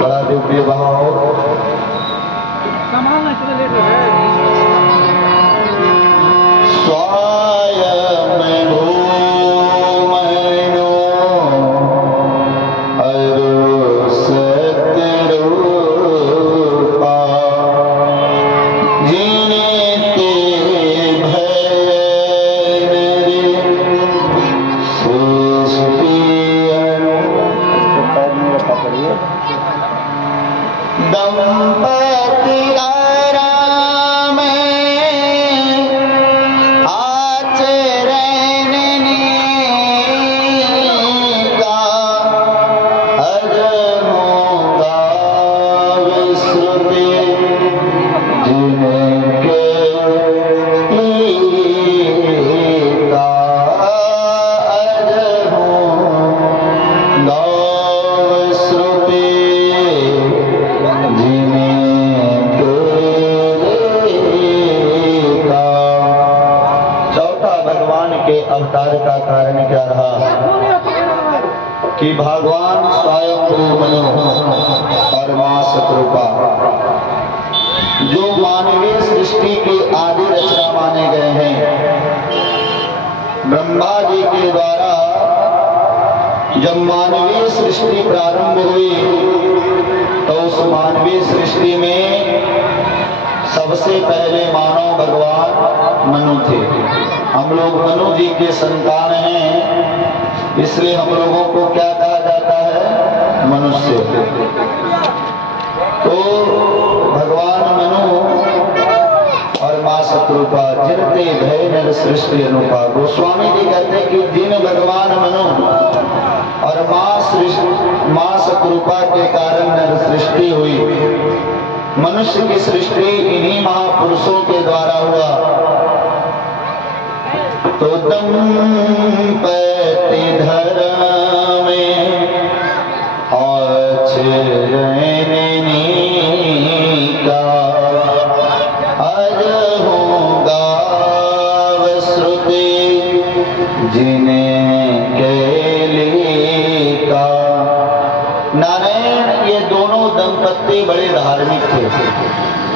बड़ा दिव्य भाव। स्वयं भूमनो अरु सतरूपा जिनते दंपति आराम आचरण का अजमोगा विश्रुति जिनके का अजमोगा विश्रुति अवतार का कारण क्या रहा कि भगवान स्वयं मनो और मां शत्रुपा जो मानवीय सृष्टि के आदि रचना माने गए हैं। ब्रह्मा जी के द्वारा जब मानवीय सृष्टि प्रारंभ हुई तो उस मानवीय सृष्टि में सबसे पहले मानव भगवान मनु थे। हम लोग मनु जी के संतान हैं, इसलिए हम लोगों को क्या कहा जाता है? मनुष्य। तो भगवान मनु और मां शत्रुपा जिनते भय नर सृष्टि अनुपा। गोस्वामी जी कहते हैं कि जिन भगवान मनु और मां शत्रुपा के कारण नर सृष्टि हुई। मनुष्य की सृष्टि इन्हीं महापुरुषों के द्वारा हुआ। तो दंपति धर्म आचरण का अजमोगा विश्रुति जिनके का। नारायण ये दोनों दंपति बड़े धार्मिक थे।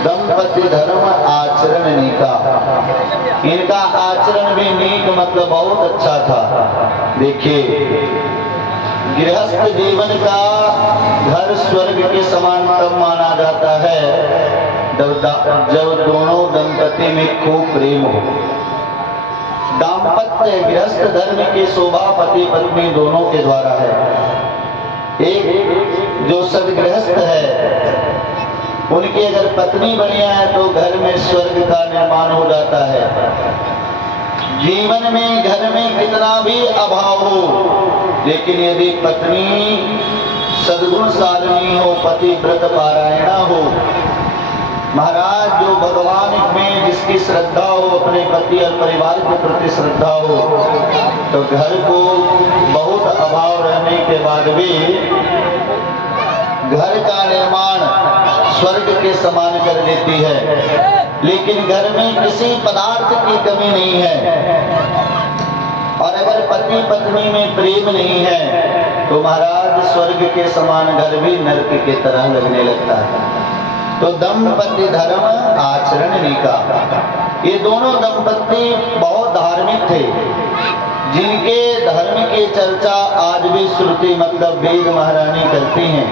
दंपति धर्म आचरण नीका, इनका आचरण भी नीक मतलब बहुत अच्छा था। देखिए गृहस्थ जीवन का घर स्वर्ग के समान तब माना जाता है जब दोनों दंपति में खूब प्रेम हो। दाम्पत्य गृहस्थ धर्म की शोभा पति पत्नी दोनों के द्वारा है। एक जो सदगृहस्थ है उनकी अगर पत्नी बढ़िया है तो घर में स्वर्ग का निर्माण हो जाता है। जीवन में घर में कितना भी अभाव हो, लेकिन यदि पत्नी सद्गुणशालिनी हो, पति व्रत पारायणा हो, महाराज जो भगवान में जिसकी श्रद्धा हो, अपने पति और परिवार के प्रति श्रद्धा हो, तो घर को बहुत अभाव रहने के बाद भी घर का निर्माण स्वर्ग के समान कर देती है। लेकिन घर में किसी पदार्थ की कमी नहीं है। और अगर पति पत्नी में प्रेम नहीं है तो महाराज स्वर्ग के समान घर भी नरक की तरह लगने लगता है। तो दंपति धर्म आचरण नीका, ये दोनों दंपति बहुत धार्मिक थे, जिनके धर्म की चर्चा आज भी श्रुति मतलब वेद महारानी करती हैं।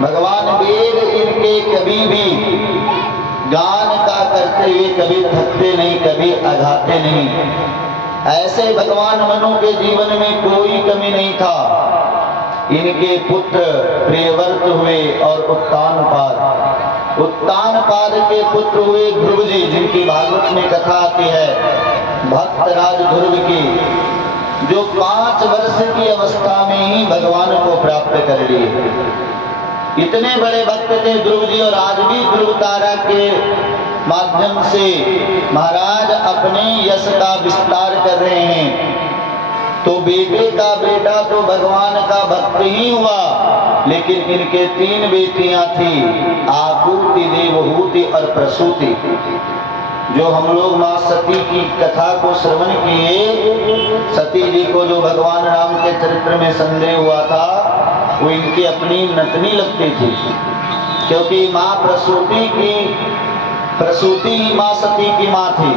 भगवान वेद इनके कभी भी गान का करते हुए कभी थकते नहीं, कभी अघाते नहीं। ऐसे भगवान मनु के जीवन में कोई कमी नहीं था। इनके पुत्र प्रियव्रत हुए और उत्तानपाद के पुत्र हुए ध्रुव जी, जिनकी भागवत में कथा आती है भक्तराज ध्रुव की, जो 5 वर्ष की अवस्था में ही भगवान को प्राप्त कर लिए। इतने बड़े भक्त थे ध्रुव जी, और आज भी ध्रुव तारा के माध्यम से महाराज अपने यश का विस्तार कर रहे हैं। तो बेटे का बेटा तो भगवान का भक्त ही हुआ, लेकिन इनके 3 बेटियां थी, आकुति, देवहूति और प्रसूति। जो हम लोग माँ सती की कथा को श्रवण किए, सती जी को जो भगवान राम के चरित्र में संदेह हुआ था वो इनकी अपनी नतनी लगती थी, क्योंकि माँ प्रसूति ही माँ सती की माँ थी,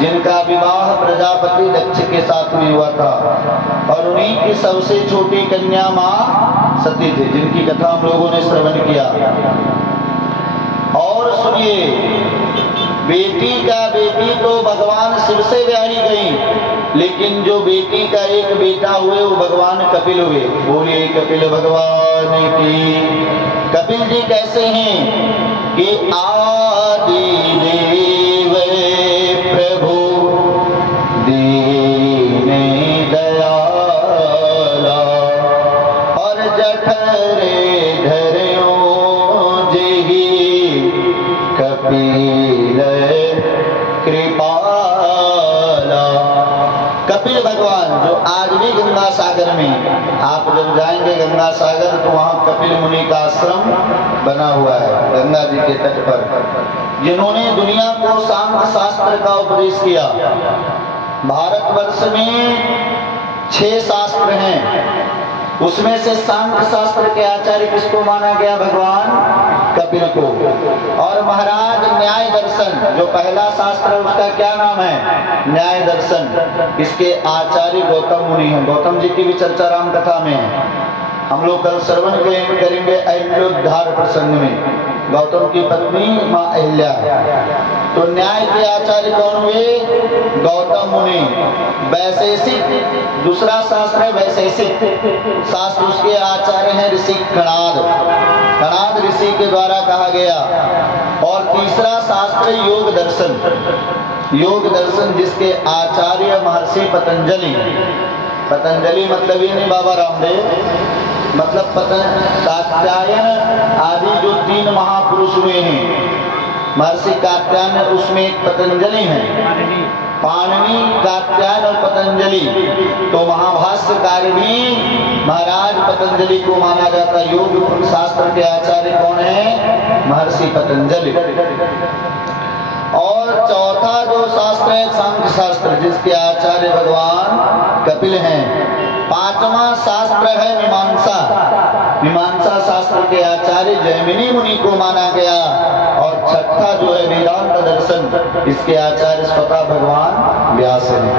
जिनका विवाह प्रजापति दक्ष के साथ में हुआ था, और उन्हीं की सबसे छोटी कन्या माँ सती थी, जिनकी कथा हम लोगों ने श्रवण किया। और सुनिए, बेटी तो भगवान शिव से ब्याही गई, लेकिन जो बेटी का एक बेटा हुए वो भगवान कपिल हुए। बोलिए कपिल भगवान की। कपिल जी कैसे हैं कि आदि देव प्रभु दीन दयाला, और जठरे धर्यो जेहि कपिल कृपाला। कपिल भगवान जो आज भी गंगा सागर में, आप जब जाएंगे गंगा सागर तो वहाँ कपिल मुनि का आश्रम बना हुआ है गंगा जी के तट पर, जिन्होंने दुनिया को सांख्य शास्त्र का उपदेश किया। भारतवर्ष में 6 शास्त्र हैं, उसमें से सांख्य शास्त्र के आचार्य किसको माना गया? भगवान कपिल को। और महाराज न्याय दर्शन जो पहला शास्त्र है उसका क्या नाम है? न्याय दर्शन। इसके आचार्य गौतम मुनि हैं। गौतम जी की भी चर्चा राम कथा में है, हम लोग कल श्रवण करेंगे अहिल्योद्धार प्रसंग में। गौतम की पत्नी माँ अहिल्या है। तो न्याय के आचार्य कौन हुए? गौतम मुनि। वैशेषिक दूसरा शास्त्र है वैशेषिक शास्त्र, उसके आचार्य हैं ऋषि कणाद। कणाद ऋषि के द्वारा कहा गया। और तीसरा शास्त्र योग दर्शन। योग दर्शन जिसके आचार्य महर्षि पतंजलि। पतंजलि मतलब ये नहीं बाबा रामदेव, मतलब कात्यायन आदि जो 3 महापुरुष हुए हैं, महर्षि कात्यायन उसमें एक पतंजलि है। पाणिनि, कात्यायन और पतंजलि, तो महाभाष्यकार भी महाराज पतंजलि को माना जाता है। योग शास्त्र के आचार्य कौन है? महर्षि पतंजलि। और चौथा जो शास्त्र है सांख्य शास्त्र, जिसके आचार्य भगवान कपिल हैं। 5वां शास्त्र है मीमांसा। मीमांसा शास्त्र के आचार्य जैमिनी मुनि को माना गया। और छठा जो है वेदांत दर्शन, इसके आचार्य स्वतः भगवान व्यास हैं।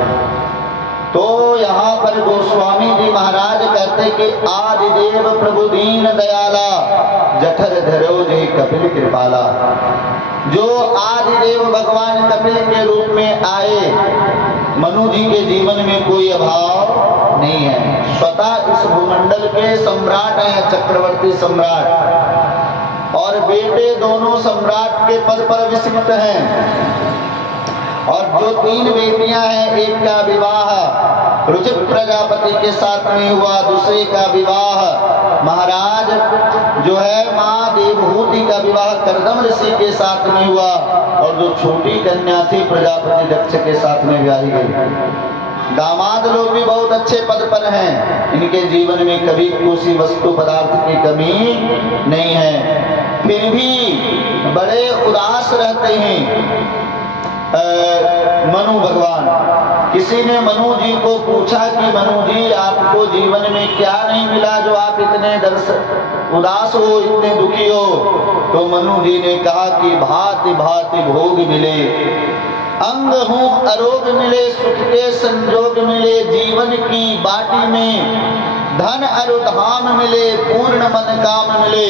तो यहाँ पर गोस्वामी जी महाराज कहते कि आदिदेव प्रभु दीन दयाला, जठर धरो जे कपिल कृपाला। जो आदिदेव भगवान कपिल के रूप में आए, मनु जी के जीवन में कोई अभाव नहीं है। स्वतः इस भूमंडल के सम्राट हैं, चक्रवर्ती सम्राट, और बेटे दोनों सम्राट के पद पर विस्मित हैं। और जो 3 बेटियां हैं, एक का विवाह रुचित प्रजापति के साथ में हुआ, दूसरे का विवाह महाराज जो है माँ देवहूति का विवाह करदम ऋषि के साथ में हुआ, और जो छोटी कन्या थी प्रजापति दक्ष के साथ में ब्याही गई। दामाद लोग भी बहुत अच्छे पद पर हैं, इनके जीवन में कभी किसी वस्तु पदार्थ की कमी नहीं है, फिर भी बड़े उदास रहते हैं मनु भगवान। किसी ने मनु जी को पूछा कि मनु जी आपको जीवन में क्या नहीं मिला जो आप इतने उदास हो, इतने दुखी हो? तो मनु जी ने कहा कि भांति भांति भोग मिले, अंग हूँ आरोग्य मिले, सुख के संजोग मिले, जीवन की बाटी में धन और धाम मिले, पूर्ण मन काम मिले,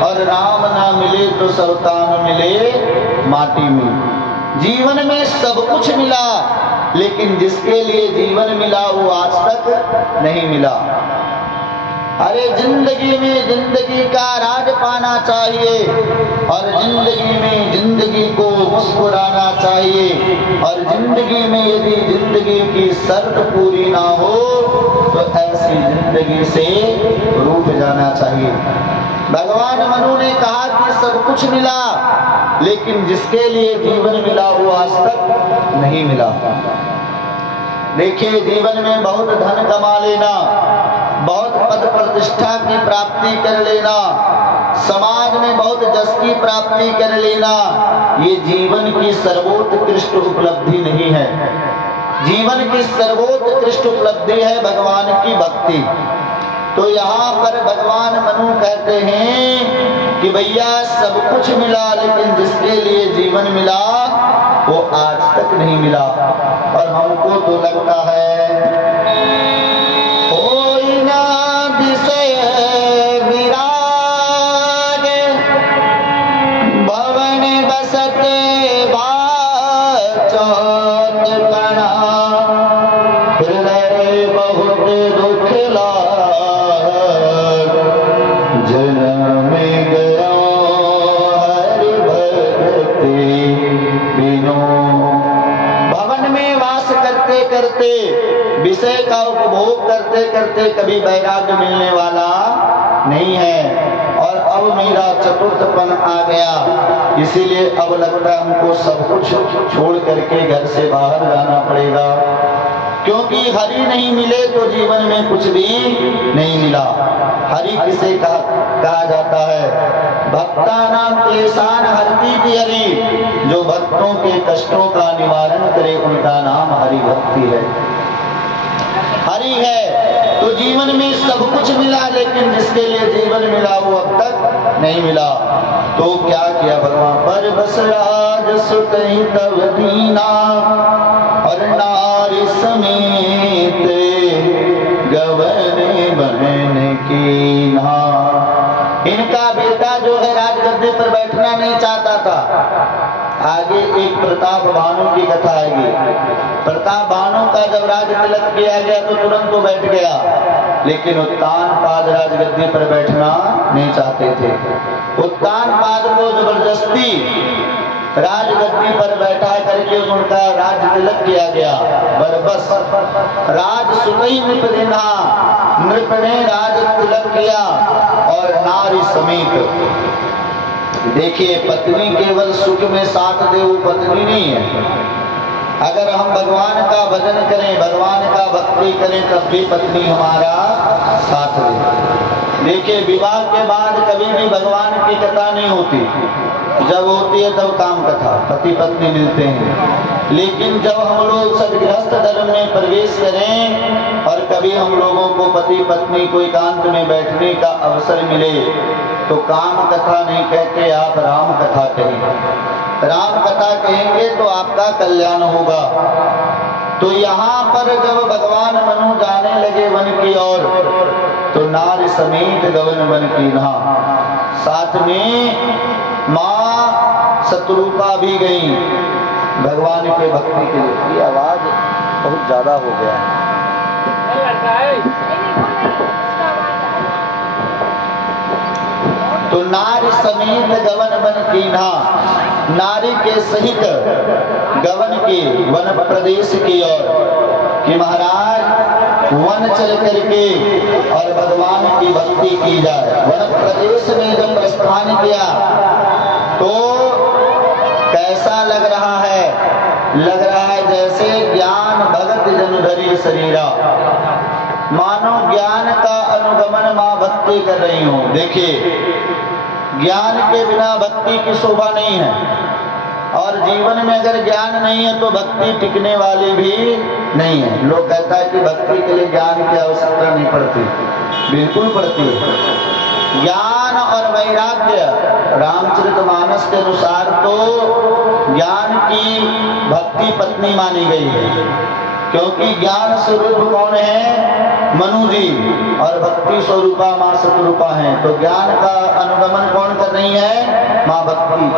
और राम ना मिले तो सब काम मिले माटी में। जीवन में सब कुछ मिला, लेकिन जिसके लिए जीवन मिला वो आज तक नहीं मिला। अरे जिंदगी में जिंदगी का राज पाना चाहिए, और जिंदगी में जिंदगी को मुस्कुराना चाहिए, और जिंदगी में यदि जिंदगी की शर्त पूरी ना हो तो ऐसी जिंदगी से रूठ जाना चाहिए। भगवान मनु ने कहा कि सब कुछ मिला, लेकिन जिसके लिए जीवन मिला वो आज तक नहीं मिला। देखिए, जीवन में बहुत धन कमा लेना, बहुत पद प्रतिष्ठा की प्राप्ति कर लेना, समाज में बहुत जस की प्राप्ति कर लेना, ये जीवन की सर्वोत्कृष्ट उपलब्धि नहीं है। जीवन की सर्वोत्कृष्ट उपलब्धि है भगवान की भक्ति। तो यहाँ पर भगवान मनु कहते हैं कि भैया सब कुछ मिला, लेकिन जिसके लिए जीवन मिला वो आज तक नहीं मिला। और हमको तो लगता है कोई ना विषय विराग भवन बसते बाचोत कणा हृदय बहुत दुख लाग जन्म गया हरि भक्ति बिनु। भवन में वास करते करते विषय का उपभोग करते करते कभी वैराग्य मिलने वाला नहीं है। और अब मेरा चतुर्थपन आ गया, इसीलिए अब लगता है हमको सब कुछ छोड़ करके घर से बाहर जाना पड़ेगा, क्योंकि हरि नहीं मिले तो जीवन में कुछ भी नहीं मिला। हरि किसे कहा जाता है? भक्तानां क्लेशान हरति हरि, जो भक्तों के कष्टों का निवारण करे उनका नाम हरि भक्ति है। हरि है तो जीवन में सब कुछ मिला, लेकिन जिसके लिए जीवन मिला वो अब तक नहीं मिला। तो क्या किया भगवान? पर बस राज सुतहि तब दीना और नारी समेत गवन बहन कीन्हा। इनका बेटा जो है राजगद्दी पर बैठना नहीं चाहता था। आगे एक प्रताप भानु की कथा आएगी। प्रताप भानु का जब राज तिलक किया गया तो तुरंत वो बैठ गया, लेकिन उत्तानपाद राजगद्दी पर बैठना नहीं चाहते थे। उत्तानपाद को जबरदस्ती राजगद्दी पर बैठा करके उनका राज तिलक किया गया। बस राज सुतई नृपदिन्हा, नृप ने राज तिलक किया और नारी समेत। देखिए, पत्नी केवल सुख में साथ दे वो पत्नी नहीं है। अगर हम भगवान का भजन करें, भगवान का भक्ति करें, तब भी पत्नी हमारा साथ दे। देखिए, विवाह के बाद कभी भी भगवान की कथा नहीं होती। जब होती है तब काम कथा, पति पत्नी मिलते हैं। लेकिन जब हम लोग सदगृहस्थ धर्म में प्रवेश करें और कभी हम लोगों को पति पत्नी को एकांत में बैठने का अवसर मिले तो काम कथा नहीं कहते, आप राम कथा कहें। राम कथा कहेंगे तो आपका कल्याण होगा। तो यहाँ पर जब भगवान मनु जाने लगे वन की ओर तो नारी समेत गवन वन कीन्हा, साथ में माँ शत्रुपा भी गई भगवान के भक्ति के लिए। ये आवाज बहुत ज्यादा हो गया। तो नारी समेत गवन वन कीन्हा, नारी के सहित गवन के वन प्रदेश की ओर कि महाराज वन चल करके और भगवान की भक्ति की जाए। वन प्रदेश में जब प्रस्थान किया तो कैसा लग रहा है? लग रहा है जैसे ज्ञान भगत जन धरी शरीरा, मानो ज्ञान का अनुगमन मां भक्ति कर रही हूं। देखिए, ज्ञान के बिना भक्ति की शोभा नहीं है, और जीवन में अगर ज्ञान नहीं है तो भक्ति टिकने वाली भी नहीं है। लोग कहता है कि भक्ति के लिए ज्ञान की आवश्यकता नहीं पड़ती, बिल्कुल पड़ती है। ज्ञान और वैराग्य रामचरितमानस के अनुसार तो ज्ञान की भक्ति पत्नी मानी गई है, क्योंकि ज्ञान स्वरूप कौन है? मनु जी, और भक्ति स्वरूपा माँ शत्रुपा है। तो ज्ञान का अनुगमन कौन कर रही है? माँ भक्ति।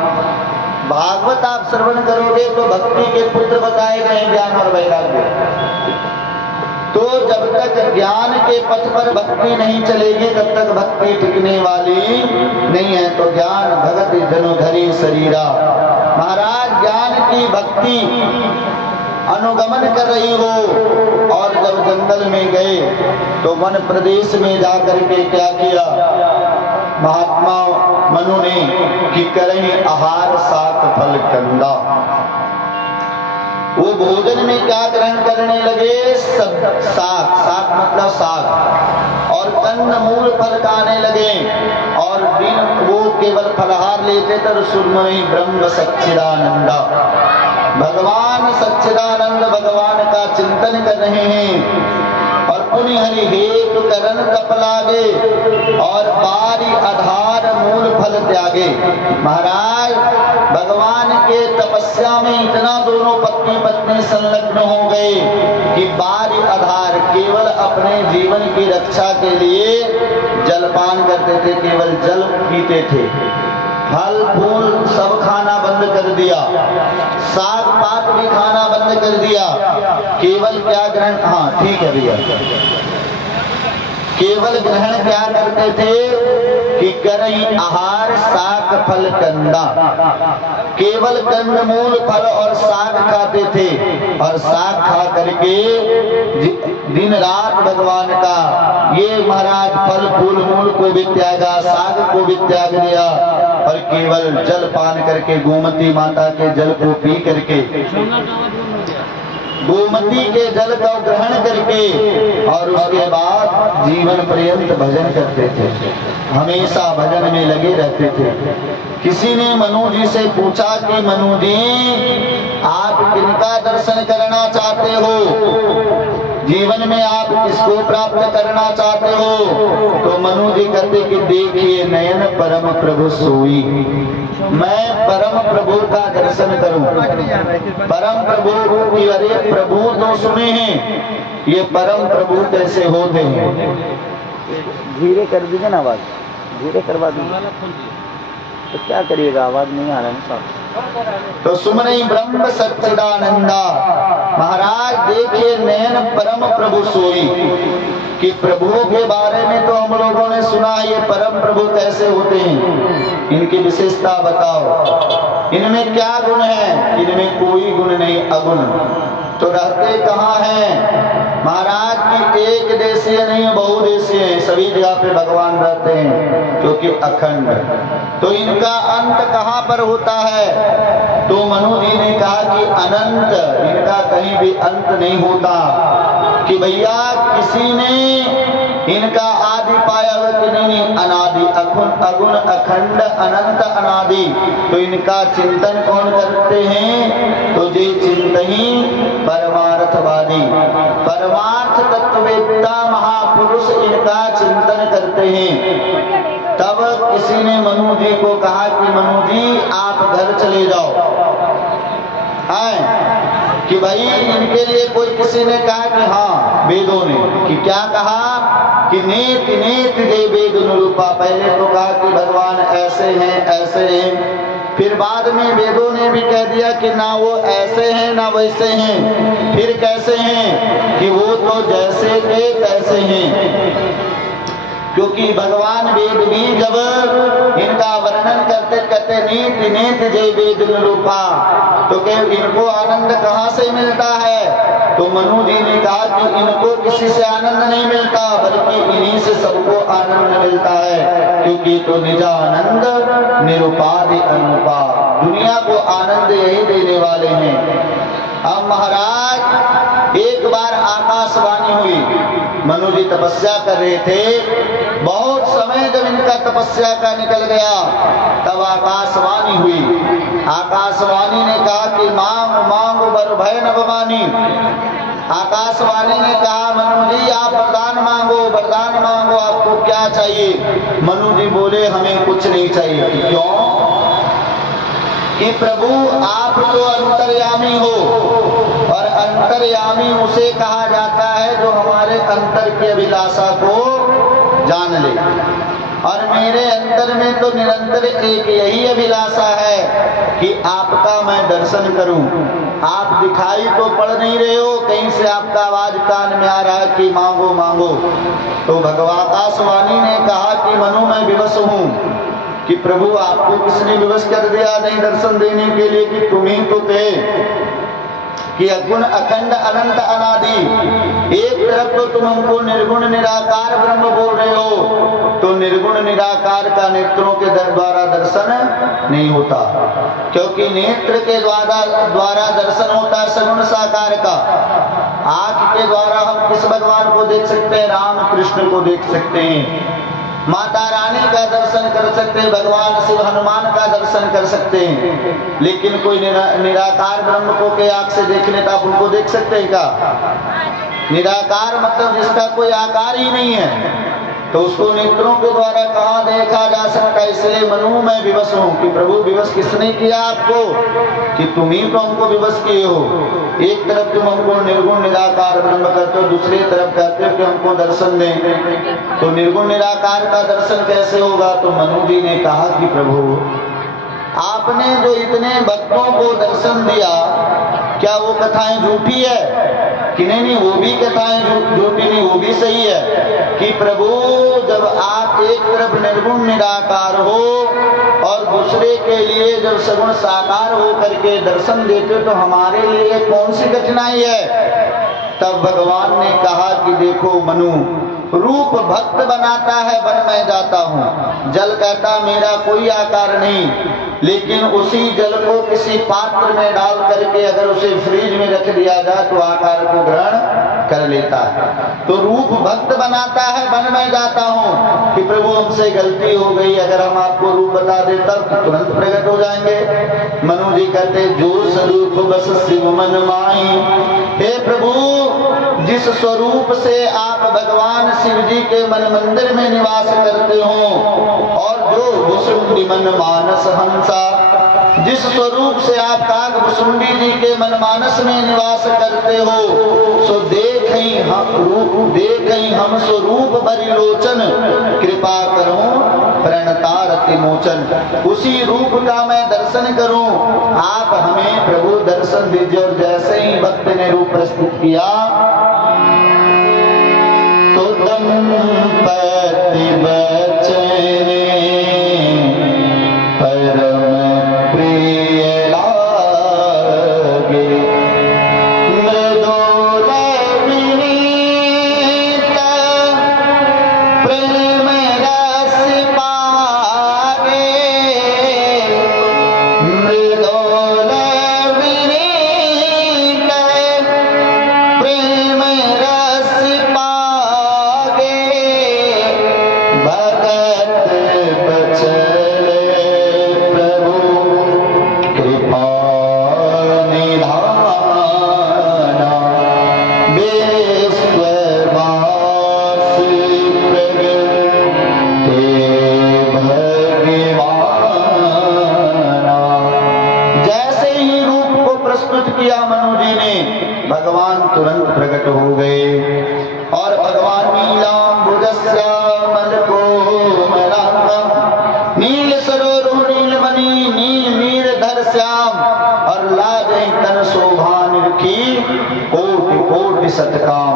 भागवत आप श्रवण करोगे तो भक्ति के पुत्र बताए गए ज्ञान और वैराग्य। तो जब तक ज्ञान के पथ पर भक्ति नहीं चलेगी तब तक भक्ति टिकने वाली नहीं है। तो ज्ञान भगत जनु धरी शरीरा, महाराज ज्ञान की भक्ति अनुगमन कर रही हो। और जब जंगल में गए तो वन प्रदेश में जाकर के क्या किया महात्मा मनु ने कि करें आहार सात फल कंदा। वो भोजन में क्या ग्रहण करने लगे? साग, साग मतलब साग, और कंद मूल फल खाने लगे। और दिन वो केवल फलहार लेते थे। सुरमई ब्रह्म सच्चिदानंदा, भगवान सच्चिदानंद भगवान का चिंतन कर रहे हैं। और पुनि हरि हेतु करन तप लागे और बारी आधार मूल फल त्यागे। महाराज भगवान के तपस्या में इतना दोनों पत्नी पत्नी संलग्न हो गए कि बारी आधार केवल अपने जीवन की रक्षा के लिए जलपान करते थे, केवल जल पीते थे। फल फूल सब खाना बंद कर दिया, साग पात भी खाना बंद कर दिया। केवल क्या ग्रहण, हाँ ठीक है भैया, केवल ग्रहण क्या करते थे कि करई आहार साग फल कंदा, केवल कंद मूल फल और साग खाते थे। और साग खा करके दिन रात भगवान का ये महाराज फल फूल मूल को भी त्यागा, साग को भी त्याग दिया और केवल जल पान करके गोमती माता के जल को पी करके, गोमती के जल का ग्रहण करके और उसके बाद जीवन पर्यंत भजन करते थे, हमेशा भजन में लगे रहते थे। किसी ने मनु जी से पूछा कि मनु जी आप किनका दर्शन करना चाहते हो, जीवन में आप किसको प्राप्त करना चाहते हो? तो मनु जी कहते कि देखिए नयन परम प्रभु सोई, मैं परम प्रभु का दर्शन करूं। परम प्रभु की, अरे प्रभु तो सुने हैं, ये परम प्रभु कैसे होते हैं? धीरे कर दीजिए ना, आवाज धीरे करवा दीजिए, तो क्या करिएगा, आवाज नहीं आ रहा है साहब। तो सुमरई ब्रह्म सच्चिदानंदा, महाराज देखिए नयन परम प्रभु सोई, कि प्रभुओं के बारे में तो हम लोगों ने सुना, ये परम प्रभु कैसे होते हैं, इनकी विशेषता बताओ, इनमें क्या गुण है? इनमें कोई गुण नहीं, अगुण। तो रहते कहाँ हैं? महाराज की एक देशीय नहीं बहुदेशीय है, सभी जगह पे भगवान रहते हैं क्योंकि अखंड। तो इनका अंत कहाँ पर होता है? तो मनु जी ने कहा कि अनंत, इनका कहीं भी अंत नहीं होता। कि भैया किसी ने इनका आदि पाया हुआ कि नहीं, अनादि अगुण अखंड अनंत अनादि। तो इनका चिंतन कौन करते हैं? तो जे चिंतही परमार्थवादी, परमार्थ तत्ववेत्ता महापुरुष इनका चिंतन करते हैं। तब किसी ने मनु जी को कहा कि मनु जी आप घर चले जाओ, आए कि भाई इनके लिए कोई किसी ने कहा कि हाँ वेदों ने, कि क्या कहा कि नेत नेत जय वेद अनुरूपा। पहले तो कहा कि भगवान ऐसे हैं ऐसे हैं, फिर बाद में वेदों ने भी कह दिया कि ना वो ऐसे हैं ना वैसे हैं। फिर कैसे हैं? कि वो तो जैसे के तैसे हैं। क्योंकि भगवान वेद भी जब इनका वर्णन करते कहते नीति नीति जय वेद निरूपा, तो क्या इनको आनंद कहाँ से मिलता है? तो मनु जी ने कहा कि इनको किसी से आनंद नहीं मिलता, बल्कि इन्हीं से सबको आनंद मिलता है, क्योंकि तो निजानंद निरुपाधि अनुपा, दुनिया को आनंद यही देने वाले हैं। अब महाराज एक बार आकाशवाणी हुई, मनु जी तपस्या कर रहे थे, बहुत समय जब इनका तपस्या का निकल गया तब आकाशवाणी हुई। आकाशवाणी ने कहा कि मांग मांगो बर भय न भवानी। आकाशवाणी ने कहा मनु जी आप वरदान मांगो, वरदान मांगो, आपको क्या चाहिए? मनु जी बोले हमें कुछ नहीं चाहिए। क्यों? कि प्रभु आप तो अंतर्यामी हो, और अंतर्यामी उसे कहा जाता है जो हमारे अंतर की अभिलाषा को जान ले। और मेरे अंतर में तो निरंतर एक यही अभिलाषा है कि आपका मैं दर्शन करूं। आप दिखाई तो पड़ नहीं रहे हो, कहीं से आपका आवाज कान में आ रहा है कि मांगो मांगो। तो भगवान आकाशवाणी ने कहा कि मनु मैं विवश हूं, कि प्रभु आपको किसने विवश कर दिया नहीं दर्शन देने के लिए? कि तुम ही तो थे कि अगुण अखंड अनंत अनादि। एक तरफ तो तुम हमको निर्गुण निराकार ब्रह्म बोल रहे हो, तो निर्गुण निराकार का नेत्रों के द्वारा दर्शन नहीं होता, क्योंकि नेत्र के द्वारा दर्शन होता है सगुण साकार का। आंख के द्वारा हम किस भगवान को देख सकते हैं? राम कृष्ण को देख सकते हैं, माता रानी का दर्शन कर सकते हैं, भगवान शिव हनुमान का दर्शन कर सकते हैं। लेकिन कोई निराकार ब्रह्म को के आंख से देखने का आप उनको देख सकते हैं क्या? निराकार मतलब जिसका कोई आकार ही नहीं है, तो उसको नेत्रों के द्वारा कहाँ देखा जा सकता है। इसलिए मनु मैं विवश हूँ कि प्रभु विवश किसने किया आपको, कि तुम ही तो हमको विवश किए हो। एक तरफ तुम हमको निर्गुण निराकार ब्रह्म कहते हो, दूसरी तरफ कहते हो कि हमको दर्शन दें, तो निर्गुण निराकार का दर्शन कैसे होगा। तो मनु जी ने कहा कि प्रभु आपने जो इतने भक्तों को दर्शन दिया, क्या वो कथाएं झूठी है कि नहीं, वो भी कथाएं झूठी नहीं, वो भी सही है कि प्रभु जब आप एक तरफ निर्गुण निराकार हो और दूसरे के लिए जब सगुण साकार हो करके दर्शन देते तो हमारे लिए कौन सी कठिनाई है। तब भगवान ने कहा कि देखो मनु, रूप भक्त बनाता है वन में जाता हूँ, जल कहता मेरा कोई आकार नहीं, लेकिन उसी जल को किसी पात्र में डाल करके अगर उसे फ्रिज में रख दिया जाए तो आकार को ग्रहण कर लेता है। तो रूप भक्त बनाता है वन में जाता हूँ कि प्रभु हमसे गलती हो गई, अगर हम आपको रूप बता दे तब तो तुरंत प्रकट हो जाएंगे। मनु जी कहते जो स्वरूप बस शिव मन माई, हे प्रभु जिस स्वरूप से आप भगवान शिव जी के मन मंदिर में निवास करते हो, और जो भुसुंडी मन मानस हंसा, जिस स्वरूप से आप काग भुसुंडी जी के मन मानस में निवास करते हो, सो देखई हम स्वरूप बरिलोचन, कृपा करो प्रणतारति मोचन। उसी रूप का मैं दर्शन करूं, आप हमें प्रभु दर्शन दीजिए। और जैसे ही भक्त ने रूप प्रस्तुत किया तो दंपति बचने परम प्रिय लागे, मृदुल विनीत प्रेम रस पागे, मृदुल विनीत प्रेम रस पागे, भगत बचले प्रभु कृपा निधाना, विश्ववासी प्रगटे भगवाना। जैसे ही रूप को प्रस्तुत किया मनु जी ने, भगवान तुरंत प्रकट हो गए और भगवान नीलांबुजस्यामल कोमलांगम, नील सरोरु नीलमणि नील नीरधर श्याम, और लागे तन शोभा निरखी कोटि कोटि सतकाम।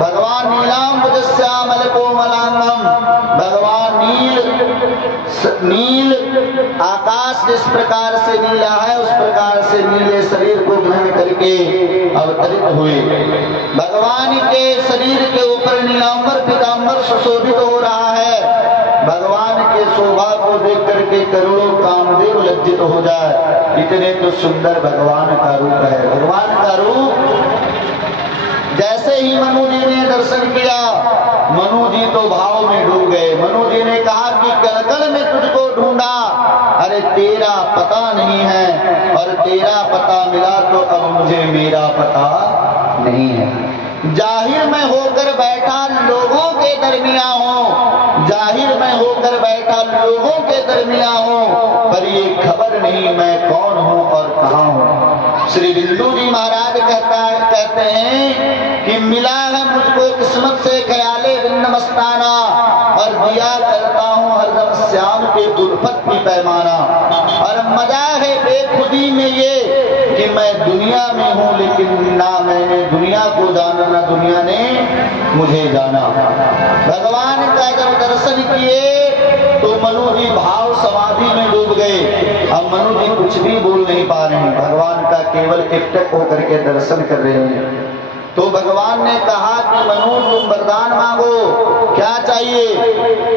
भगवान नीलांबुजस्यामल कोमलांगम, भगवान नील आकाश जिस प्रकार से नीला है उस प्रकार से नीले शरीर को ग्रहण करके अवतरित हुए। भगवान के शरीर के ऊपर नीलांबर पीतांबर सुशोभित हो रहा है। भगवान के शोभा को देख करके करोड़ों कामदेव लज्जित हो जाए, इतने तो सुंदर भगवान का रूप है। भगवान का रूप जैसे ही मनु जी ने दर्शन किया, मनु जी तो भाव में डूब गए। मनु जी ने कहा कि कण-कण में तुझको ढूंढा, अरे तेरा पता नहीं है, और तेरा पता मिला तो अब मुझे मेरा पता नहीं है। जाहिर में होकर बैठा लोगों के दरमियां हूँ, जाहिर में होकर बैठा लोगों के दरमियां हूँ, पर ये खबर नहीं मैं कौन हूँ और कहाँ हूँ। श्री बिंदु जी महाराज कहते हैं कि मिला है मुझको किस्मत से ख्याले बिंद मस्ताना, और दिया करता हूँ हरदम श्याम के उल्फत की पैमाना। और मजा है बेखुदी में ये कि मैं दुनिया में हूँ, लेकिन ना मैंने दुनिया को जाना ना दुनिया ने मुझे जाना। भगवान का जब दर्शन किए तो मनु जी भाव समाधि में डूब गए। अब मनु जी कुछ भी बोल नहीं पा रहे हैं, भगवान का केवल एकटक होकर के दर्शन कर रहे हैं। तो भगवान ने कहा कि मनु तुम वरदान मांगो, क्या चाहिए।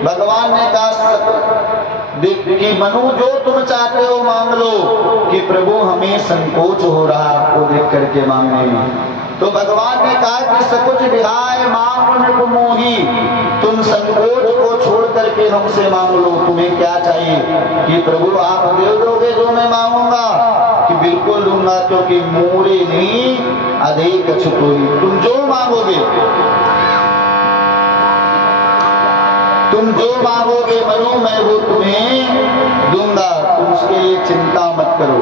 भगवान ने कहा कि मनु जो तुम चाहते हो मांग लो, कि प्रभु हमें संकोच हो रहा आपको देख करके मांगने में। तो भगवान ने कहा कि सकुच विहाय मांग मोही, तुम संकोच को छोड़ करके हमसे मांग लो, तुम्हें क्या चाहिए। कि प्रभु आप दे दोगे जो मैं मांगूंगा, कि बिल्कुल दूंगा। दूंगा, क्योंकि मोरे नहीं अधिक छुपोई। तुम जो मांगोगे, तुम जो मांगोगे मनु मैं वो तुम्हें दूंगा, तुम उसके लिए चिंता मत करो।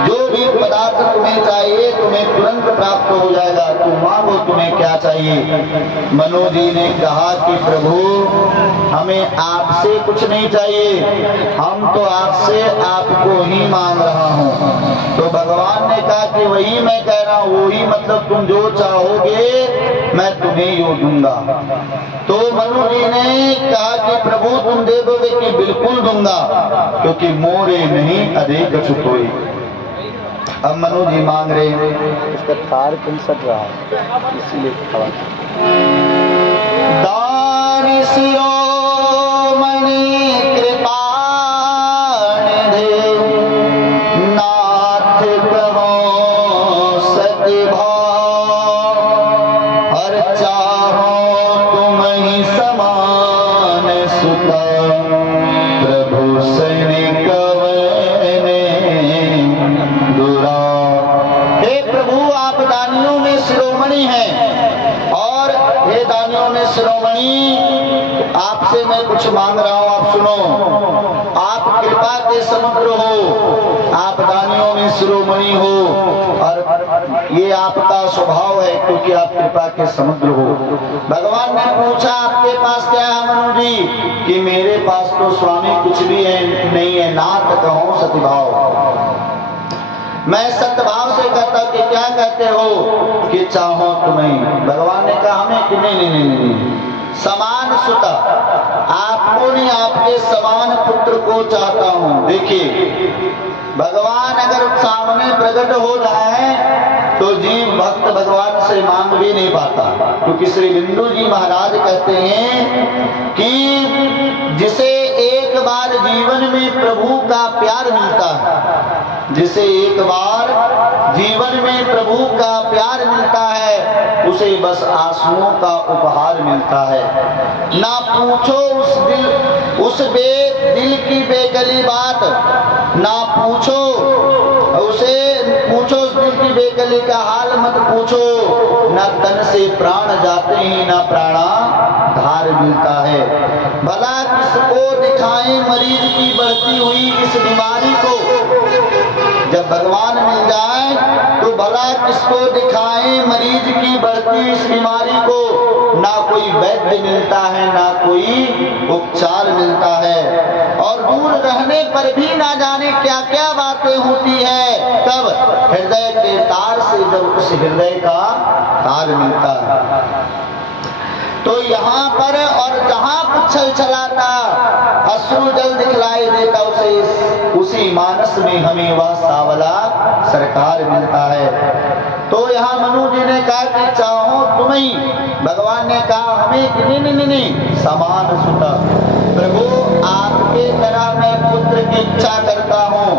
जो भी पदार्थ तुम्हें चाहिए तुम्हें तुरंत प्राप्त हो जाएगा, तुम मांगो तुम्हें क्या चाहिए। मनु जी ने कहा कि प्रभु हमें आपसे कुछ नहीं चाहिए, हम तो आपसे आपको ही मांग रहा हूँ। तो भगवान ने कहा कि वही मैं कह रहा हूँ, वही मतलब तुम जो चाहोगे मैं तुम्हें यो दूंगा। तो मनु जी ने कहा कि प्रभु तुम दे दोगे कि बिल्कुल दूंगा, क्योंकि मोरे नहीं अधिक छुपोई। अब मनु जी मांग रहे हैं, इसका तार कहीं सट रहा है इसीलिए दान शिरोमणि कृपा निधि नाथ कहो सति भाव, हर चाहो तुम ही समान सुता, प्रभु सैनिक शिरोमणि। आपसे मैं कुछ मांग रहा हूं, आप सुनो। आप कृपा के समुद्र हो, आप दानियों में शिरोमणि हो, और ये आपका स्वभाव है क्योंकि आप कृपा के समुद्र हो। भगवान ने पूछा आपके पास क्या है मनु जी? कि मेरे पास तो स्वामी कुछ भी है नहीं है, नाथ कहो सतिभाव, मैं सत्भाव से कहता कि क्या कहते हो कि चाहो तुम्हें। भगवान ने कहा हमें कि नहीं, समान सुता, आपको नहीं आपके समान पुत्र को चाहता हूं। देखिए भगवान अगर सामने प्रकट हो जाए तो जीव भक्त भगवान से मांग भी नहीं पाता, क्योंकि श्री बिंदु जी महाराज कहते हैं कि जिसे एक बार जीवन में प्रभु का प्यार मिलता है, जिसे एक बार जीवन में प्रभु का प्यार मिलता है, उसे बस आंसुओं का उपहार मिलता है। ना पूछो उस दिल की बेगली बात, ना पूछो उसे, पूछो उस दिल की बेगली का हाल मत पूछो, ना तन से प्राण जाते ही ना प्राणा धार मिलता है। भला किसको दिखाएं मरीज की बढ़ती हुई इस बीमारी को, जब भगवान मिल जाए तो भला किसको दिखाएं मरीज की बढ़ती इस बीमारी को। ना कोई वैद्य मिलता है, ना कोई उपचार मिलता है, और दूर रहने पर भी ना जाने क्या क्या बातें होती है। तब हृदय के तार से जब उस हृदय का तार मिलता है तो यहाँ पर और जहाँ पुच्छल चलाता अश्रु जल दिखलाई देता, उसी मानस में हमें वह सावला सरकार मिलता है। तो यहाँ मनु जी ने कहा कि चाहो तुम ही, भगवान ने कहा हमें कि नहीं, समान सुता, प्रभु आपके तरह मैं पुत्र की इच्छा करता हूँ।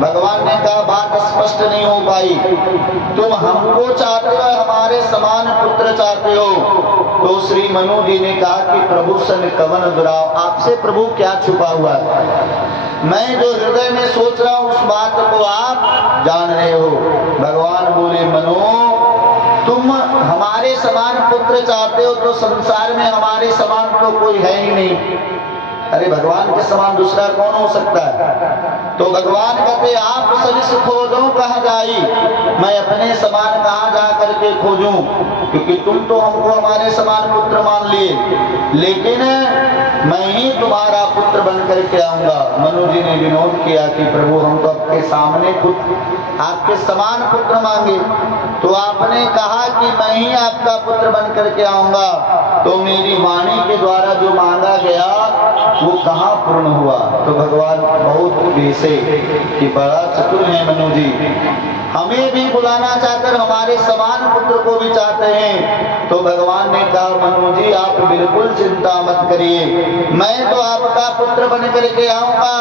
भगवान ने कहा बात स्पष्ट नहीं हो पाई, तुम हमको चाहते हो हमारे समान पुत्र चाहते हो। तो श्री मनु जी ने कहा कि प्रभु सन कवन दुराव, आपसे प्रभु क्या छुपा हुआ है, मैं जो हृदय में सोच रहा हूँ उस बात को आप जान रहे हो। भगवान बोले मनु तुम हमारे समान पुत्र चाहते हो तो संसार में हमारे समान तो कोई है ही नहीं। अरे भगवान के समान दूसरा कौन हो सकता है? तो भगवान कहते आप सरिस खोजो कहाँ जाई, मैं अपने समान कहाँ जा करके खोजूं, क्योंकि तुम तो हमको हमारे समान पुत्र मान लिए, लेकिन मैं ही तुम्हारा पुत्र बन करके आऊंगा। मनु जी ने विनोद किया कि प्रभु हम तो आपके सामने आपके समान पुत्र मांगे, तो आपने कहा कि मैं ही आपका पुत्र बन करके आऊंगा, तो मेरी वाणी के द्वारा जो मांगा गया वो कहाँ पूर्ण हुआ। तो भगवान बहुत बेसे कि बड़ा चतुर है मनु जी, हमें भी बुलाना चाहकर हमारे समान पुत्र को भी चाहते हैं। तो भगवान ने कहा मनु जी आप बिल्कुल चिंता मत करिए, मैं तो आपका पुत्र बन करके आऊंगा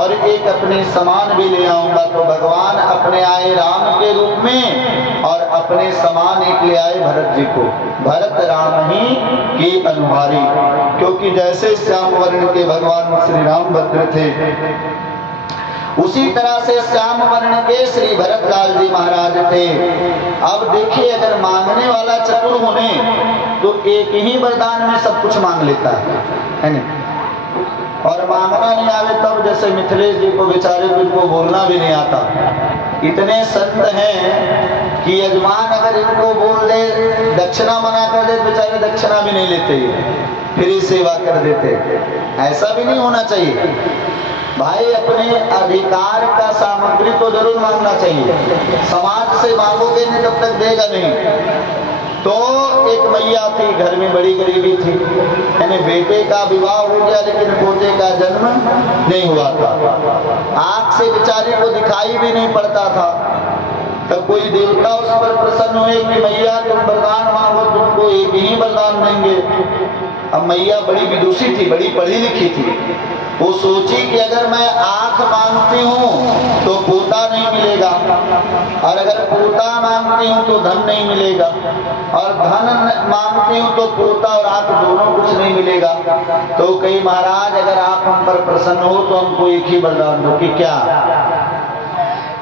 और एक अपने समान भी ले आऊंगा। तो भगवान अपने आए राम के रूप में और अपने समान एक ले आए भरत जी को, भरत राम ही की अनुहारी, क्योंकि जैसे श्याम वर्ण के भगवान श्री रामभद्र थे उसी तरह से श्याम वर्ण के श्री भरतलाल जी महाराज थे। अब देखिए, अगर मांगने वाला चतुर होने तो एक ही वरदान में सब कुछ मांग लेता है ना। और मांगना नहीं आवे तब, जैसे मिथिलेश जी को बेचारे को बोलना भी नहीं आता। इतने संत हैं कि यजमान अगर इनको बोल दे, दक्षिणा मना कर दे, बेचारे दक्षिणा भी नहीं लेते, फ्री सेवा कर देते। ऐसा भी नहीं होना चाहिए भाई। अपने अधिकार का सामग्री तो जरूर मांगना चाहिए। समाज से मांगोगे नहीं तब तक देगा नहीं। तो एक मैया थी, घर में बड़ी गरीबी थी, यानी बेटे का विवाह हो गया लेकिन पोते का जन्म नहीं हुआ था। आंख से बेचारी को दिखाई भी नहीं पड़ता था। तब कोई देवता उस पर प्रसन्न हुए कि मैया तुम वरदान मांगो, तुमको एक ही वरदान देंगे। अब मैया बड़ी विदुषी थी, बड़ी पढ़ी लिखी थी। वो सोची कि अगर मैं आंख मांगती हूँ तो पोता नहीं मिलेगा, और अगर पोता मांगती हूँ तो धन नहीं मिलेगा, और धन मांगती हूँ तो पोता और आंख दोनों कुछ नहीं मिलेगा। तो कही महाराज अगर आप हम पर प्रसन्न हो तो हमको एक ही वरदान दो। कि क्या?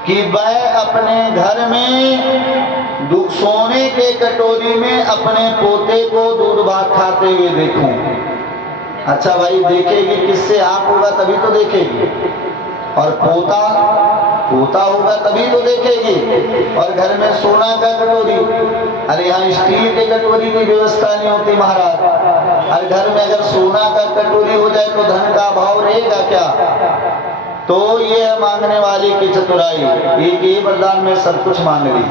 कि मैं अपने घर में सोने के कटोरी में अपने पोते को दूध भात खाते हुए देखूं। अच्छा भाई, देखेगी किससे? आप होगा तभी तो देखेगी, और पोता होगा तभी तो देखेगी। और घर में सोना का कटोरी, अरे यहाँ स्टील के कटोरी की व्यवस्था नहीं होती महाराज। और घर में अगर सोना का कटोरी हो जाए तो धन का अभाव रहेगा क्या? तो ये है मांगने वाले की चतुराई। एक ही वरदान में सब कुछ मांग ली।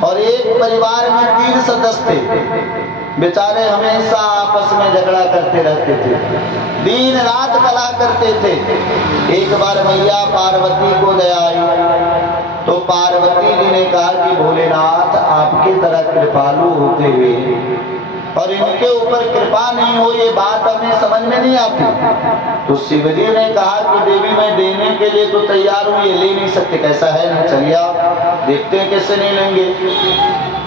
और एक परिवार में 3 सदस्य थे, बेचारे हमेशा आपस में झगड़ा करते रहते थे, दिन रात कलह करते थे। एक बार मैया पार्वती को दया आई तो पार्वती जी ने कहा कि भोलेनाथ आपकी तरह कृपालु होते हुए और इनके ऊपर कृपा नहीं हो, ये बात हमें समझ में नहीं आती। तो शिवजी ने कहा कि देवी मैं देने के लिए तो तैयार हूँ, ये ले नहीं सकते। कैसा है ना, चलिए आप देखते हैं कैसे नहीं लेंगे।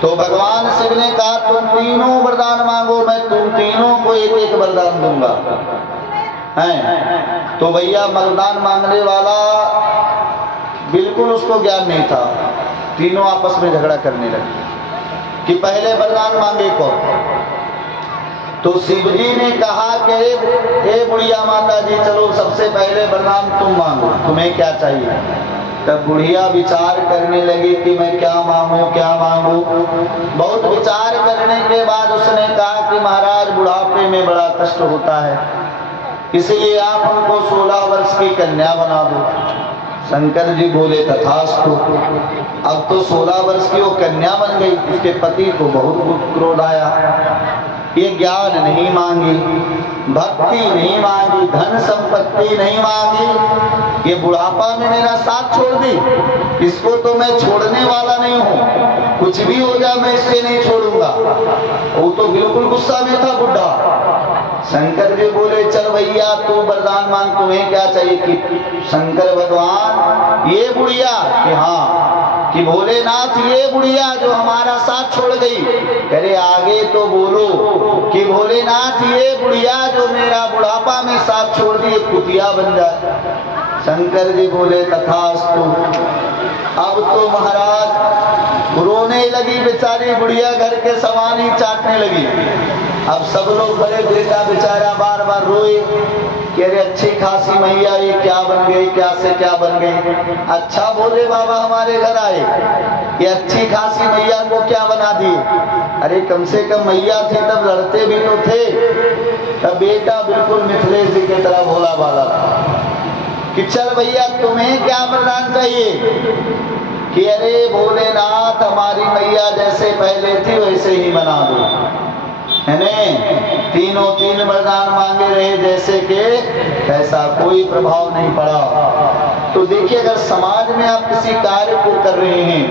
तो भगवान शिव ने कहा तुम तीनों वरदान मांगो, मैं तुम तीनों को एक एक वरदान दूंगा। हैं? तो भैया वरदान मांगने वाला बिल्कुल उसको ज्ञान नहीं था। तीनों आपस में झगड़ा करने लगे कि पहले वरदान मांगे कौन। तो शिवजी ने कहा कि ए बुढ़िया माता जी, चलो सबसे पहले वरदान तुम मांगो, तुम्हें क्या चाहिए। तब बुढ़िया विचार करने लगी कि मैं क्या मांगू क्या मांगू। बहुत विचार करने के बाद उसने कहा कि महाराज बुढ़ापे में बड़ा कष्ट होता है, इसलिए आप हमको 16 वर्ष की कन्या बना दो। शंकर जी बोले तथास्तु। अब तो 16 वर्ष की वो कन्या बन गई। उसके पति को बहुत क्रोध आया। ये ज्ञान नहीं मांगी, भक्ति नहीं मांगी, धन संपत्ति नहीं मांगी, ये बुढ़ापा में मेरा साथ छोड़ दी। इसको तो मैं छोड़ने वाला नहीं हूँ, कुछ भी हो जाए मैं इससे नहीं छोड़ूंगा। वो तो बिल्कुल गुस्सा में था बुढ़ा। शंकर जी बोले चल भैया तू वरदान मांग, तुम्हें क्या चाहिए। कि शंकर भगवान ये बुढ़िया, कि हाँ, कि भोलेनाथ ये बुढ़िया जो हमारा साथ छोड़ गई। अरे आगे तो बोलो कि भोलेनाथ ये बुढ़िया जो मेरा बुढ़ापा में साथ छोड़ दी, कुतिया बन जाए। शंकर जी बोले तथास्तु। अब तो महाराज रोने लगी बेचारी बुढ़िया, घर के सामान ही चाटने लगी। अब सब लोग बड़े बेटा बेचारा बार बार रोए कि अरे अच्छी खासी मैया ये क्या बन गई, क्या से क्या बन गई। अच्छा भोले बाबा हमारे घर आए, ये अच्छी खासी मैया को क्या बना दिए। अरे कम से कम मैया थे तब लड़ते भी तो थे। तब बेटा बिल्कुल मिथिलेश जी की तरह भोला भाला था कि चल भैया तुम्हें क्या वरदान चाहिए। कि अरे भोलेनाथ हमारी मैया जैसे पहले थी वैसे ही बना दो, है ने। तीनों 3 वरदान मांगे रहे जैसे कि ऐसा कोई प्रभाव नहीं पड़ा। तो देखिए अगर समाज में आप किसी कार्य को कर रहे हैं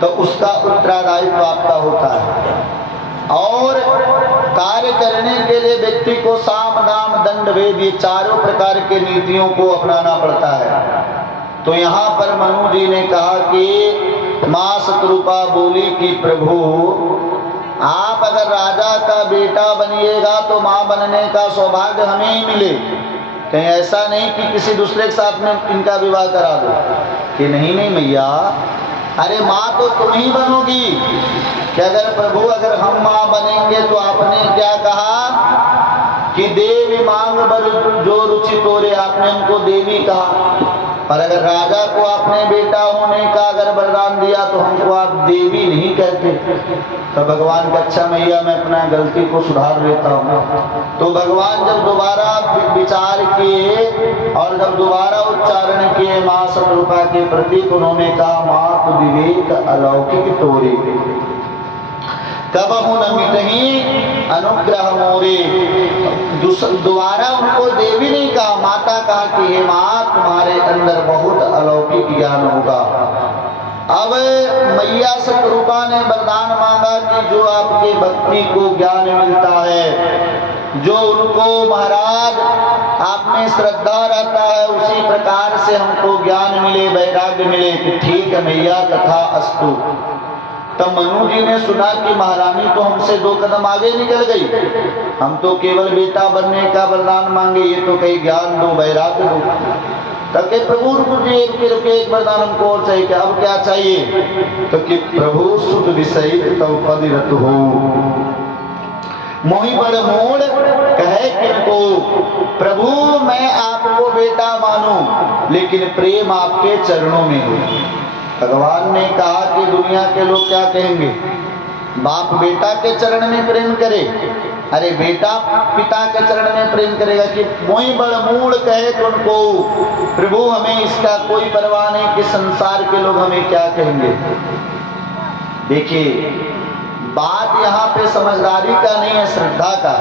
तो उसका उत्तरदायित्व आपका होता है। और कार्य करने के लिए व्यक्ति को साम दाम दंड भेद ये चारों प्रकार के नीतियों को अपनाना पड़ता है। तो यहाँ पर मनु जी ने कहा कि मां शत्रुपा बोली कि प्रभु आप अगर राजा का बेटा बनिएगा तो मां बनने का सौभाग्य हमें ही मिले, कहीं ऐसा नहीं कि किसी दूसरे के साथ में इनका विवाह करा दो, कि नहीं नहीं मैया, अरे माँ तो तुम ही बनोगी। कि अगर प्रभु अगर हम माँ बनेंगे तो आपने क्या कहा कि देवी मांग बर जो रुचि तोरे, आपने हमको देवी कहा। पर अगर राजा को आपने बेटा होने का अगर वरदान दिया तो हमको आप देवी नहीं कहते। तो भगवान का अच्छा मैया मैं अपना गलती को सुधार लेता हूँ। तो भगवान जब दोबारा विचार किए और जब दोबारा उच्चारण किए माँ शत्रुपा के प्रति, उन्होंने कहा माँ तु विवेक अलौकिक तोरे, कबहु न मिटहि अनुग्रह मोरे। दोबारा उनको देवी नहीं कहा, माता कहा कि हे माँ तुम्हारे अंदर बहुत अलौकिक ज्ञान होगा। अब मैया शत्रुपा ने वरदान मांगा कि जो आपके भक्ति को ज्ञान मिलता है, जो उनको महाराज आप में श्रद्धा रहता है, उसी प्रकार से हमको ज्ञान मिले, वैराग्य मिले। कि ठीक है मैया, तथा अस्तु। तब मनु जी ने सुना कि महारानी तो हमसे 2 कदम आगे निकल गई, हम तो केवल बेटा बनने का वरदान मांगे, ये तो कहीं ज्ञान दो, वैराग्य दो। तब के प्रभु रुके रुके एक वरदान हमको और चाहिए। क्या अब क्या चाहिए? तो कि प्रभु सुत विषय तब पद रत हो, मोहि बड़ मोड़ कहे किनको, प्रभु मैं आपको बेटा मानूं लेकिन प्रेम आपके चरणों में हो। भगवान ने कहा कि दुनिया के लोग क्या कहेंगे, बाप बेटा के चरण में प्रेम करे, अरे बेटा पिता के चरण में प्रेम करेगा। कि मोहि बड़ मूड़ कहे तुमको, प्रभु हमें इसका कोई परवाह नहीं कि संसार के लोग हमें क्या कहेंगे। देखिए बात यहाँ पे समझदारी का नहीं है, श्रद्धा का।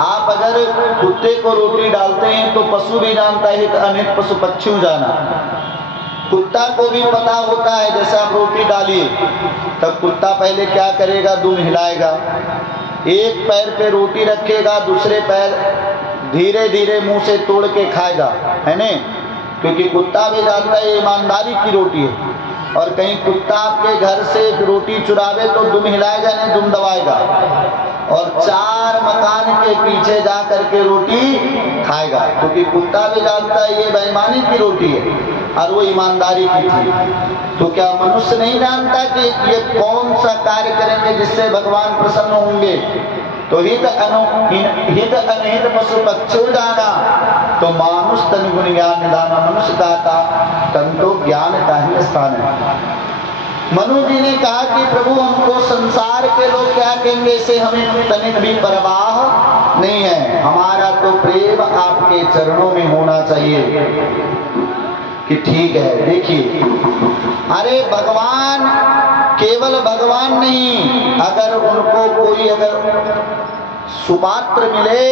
आप अगर कुत्ते को रोटी डालते हैं तो पशु भी जानता है कि अनित पशु पक्षियों जाना। कुत्ता को भी पता होता है, जैसे आप रोटी डालिए तब कुत्ता पहले क्या करेगा, दुम हिलाएगा, एक पैर पे रोटी रखेगा, दूसरे पैर धीरे धीरे मुंह से तोड़ के खाएगा, है न? क्योंकि कुत्ता भी जानता है ये ईमानदारी की रोटी है। और कहीं कुत्ता आपके घर से रोटी चुरावे तो दुम हिलाएगा नहीं, दुम दबाएगा, और 4 मकान के पीछे जा करके रोटी खाएगा। क्योंकि कुत्ता भी जानता है ये बेईमानी की रोटी है और वो ईमानदारी की थी। तो क्या मनुष्य नहीं जानता कि ये कौन सा कार्य करेंगे जिससे भगवान प्रसन्न होंगे? तो हित अनहित पशु पक्षु जाना, तो मानुष तन गुण ज्ञान निदाना। मनुष्य का तन तो ज्ञान का ही स्थान है। मनु जी ने कहा कि प्रभु हमको संसार के लोग क्या कहेंगे इसे हमें तनिक भी परवाह नहीं है, हमारा तो प्रेम आपके चरणों में होना चाहिए। कि ठीक है। देखिए अरे भगवान केवल भगवान नहीं, अगर उनको कोई अगर सुपात्र मिले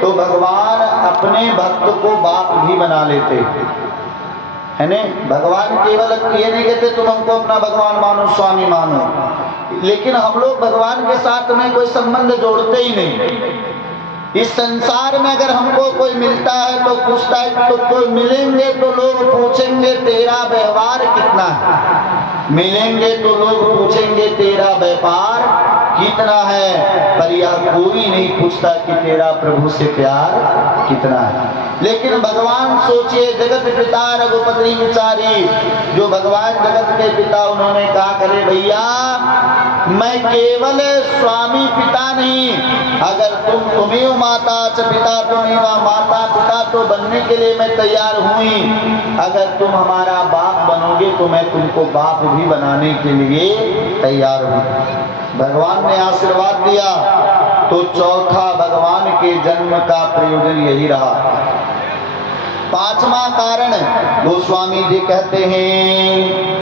तो भगवान अपने भक्त को बाप भी बना लेते, है ने? भगवान केवल ये नहीं कहते तुम हमको अपना भगवान मानो, स्वामी मानो, लेकिन हम लोग भगवान के साथ में कोई संबंध जोड़ते ही नहीं। इस संसार में अगर हमको कोई मिलता है तो पूछता है, तो कोई मिलेंगे तो लोग पूछेंगे तेरा व्यवहार कितना है, मिलेंगे तो लोग पूछेंगे तेरा व्यापार कितना है, पर यह कोई नहीं पूछता कि तेरा प्रभु से प्यार कितना है। लेकिन भगवान सोचिए, जगत पिता रघुपति विचारी, जो भगवान जगत के पिता, उन्होंने कहा करे भैया मैं केवल स्वामी पिता नहीं, अगर तुम्ही हो माता च पिता तुम्ही हो, माता पिता तो बनने के लिए मैं तैयार हुई, अगर तुम हमारा बाप बनोगे तो मैं तुमको बाप भी बनाने के लिए तैयार हूँ। भगवान ने आशीर्वाद दिया तो चौथा भगवान के जन्म का प्रयोजन यही रहा। 5वां कारण गोस्वामी जी कहते हैं